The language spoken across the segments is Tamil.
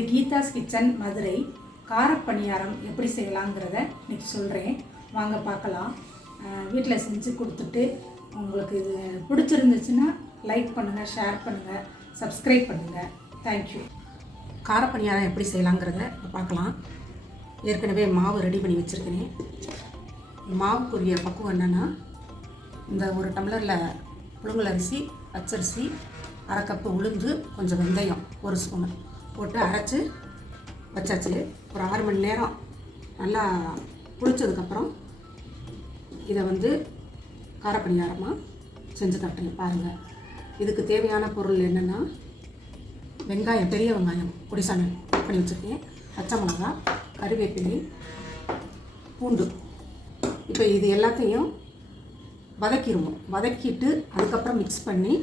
இது கீதாஸ் கிச்சன் மதுரை. காரப்பணியாரம் எப்படி செய்யலாங்கிறத இன்னைக்கு சொல்கிறேன், வாங்க பார்க்கலாம். வீட்டில் செஞ்சு கொடுத்துட்டு உங்களுக்கு இது பிடிச்சிருந்துச்சுன்னா லைக் பண்ணுங்கள், ஷேர் பண்ணுங்கள், சப்ஸ்கிரைப் பண்ணுங்கள். தேங்க்யூ. காரப்பணியாரம் எப்படி செய்யலாங்கிறத பார்க்கலாம். ஏற்கனவே மாவு ரெடி பண்ணி வச்சுருக்கிறேன். மாவுக்குரிய பக்குவம் என்னென்னா, இந்த ஒரு டம்ளரில் புழுங்கல் அரிசி, பச்சரிசி, அரை கப்பு உளுந்து, கொஞ்சம் வெந்தயம், ஒரு ஸ்பூனு போட்டு அரைச்சி வச்சாச்சு. ஒரு 6 மணி நேரம் நல்லா புளிச்சதுக்கப்புறம் இதை காரப்பணியாரமாக செஞ்சு தட்டுங்க பாருங்கள். இதுக்கு தேவையான பொருள் என்னென்னா, வெங்காயம், பெரிய வெங்காயம் பொடிசான பண்ணி வச்சுருக்கேன், பச்சை மிளகா, கறிவேப்பிலை, பூண்டு. இப்போ இது எல்லாத்தையும் வதக்கிடுவோம். வதக்கிட்டு அதுக்கப்புறம் மிக்ஸ் பண்ணி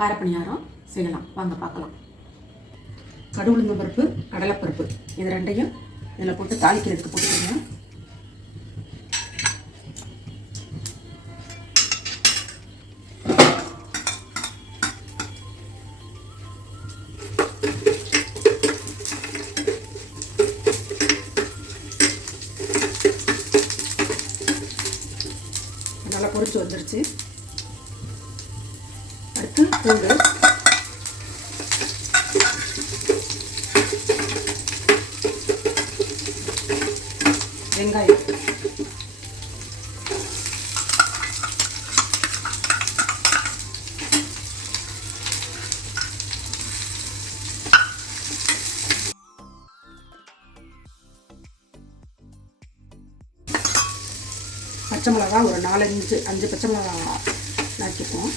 காரப்பணியாரம் செய்யலாம். வாங்க பார்க்கலாம். கடுகு பருப்பு, கடலைப்பருப்பு, இது ரெண்டையும் இதில் போட்டு தாளிக்கிறதுக்கு போட்டுக்கோங்க. நல்லா பொரிச்சு வந்துருச்சு. அடுத்து பூண்டு, வெங்காயம், பச்சை மிளகா, ஒரு 4-5 பச்சை மிளகா நறுக்கிப்போம்.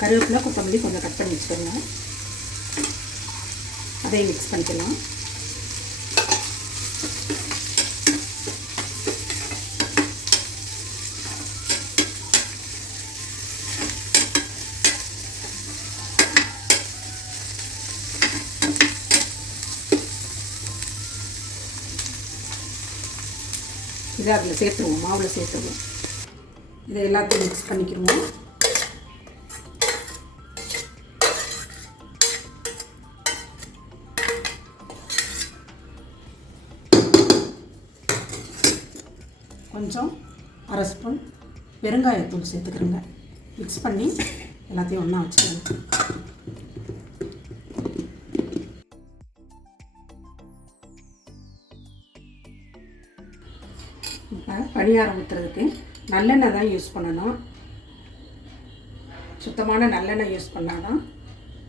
கருவேப்பிலை, கொத்தமல்லி கொஞ்சம் கட் பண்ணி வச்சுக்கோங்க. அதையும் மிக்ஸ் பண்ணிக்கலாம். இதை அதில் சேர்த்துருவோம், மாவில் சேர்த்துருவோம். இதை எல்லாத்தையும் மிக்ஸ் பண்ணிக்கிடுவோம். கொஞ்சம் 1/2 ஸ்பூன் பெருங்காயத்தூள் சேர்த்துக்கிறேங்க. மிக்ஸ் பண்ணி எல்லாத்தையும் ஒன்றா வச்சுக்கணும். இப்போ பணியாரம் ஊற்றுறதுக்கு நல்லெண்ணெய் தான் யூஸ் பண்ணணும். சுத்தமான நல்லெண்ணெய் யூஸ் பண்ணால் தான்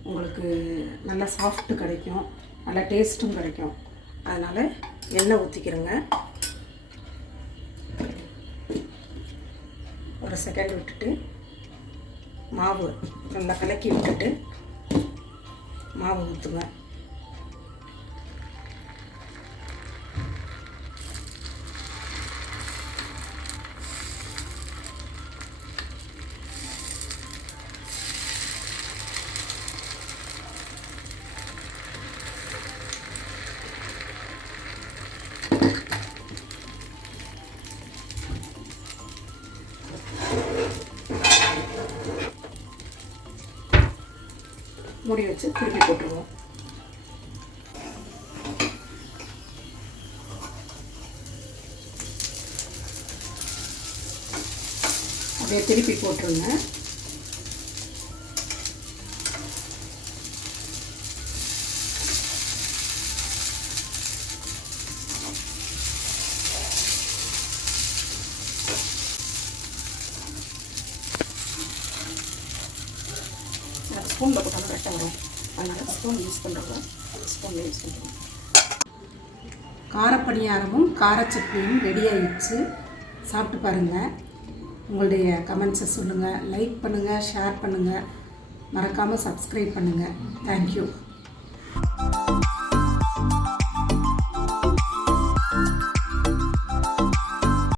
உங்களுக்கு நல்லா சாஃப்ட்டு கிடைக்கும், நல்லா டேஸ்ட்டும் கிடைக்கும். அதனால் எண்ணெய் ஊற்றிக்கிறேங்க. ஒரு செகண்ட் விட்டுட்டு மாவு நல்லா கலக்கி விட்டுட்டு மாவு ஊற்றுங்க. மூடி வச்சு திருப்பி போட்டுருவோம். அப்படியே திருப்பி போட்டுருங்க. ஸ்பூனில் போட்டாலும் கரெக்டாக வரும். அதனால் ஸ்பூன் யூஸ் பண்ணுறோம். ஸ்பூனில் யூஸ் பண்ணுறோம். காரப்பணியாரமும் கார சட்னியும் ரெடி ஆகிடுச்சு. சாப்பிட்டு பாருங்கள். உங்களுடைய கமெண்ட்ஸை சொல்லுங்கள், லைக் பண்ணுங்கள், ஷேர் பண்ணுங்கள், மறக்காமல் சப்ஸ்கிரைப் பண்ணுங்கள். தேங்க்யூ.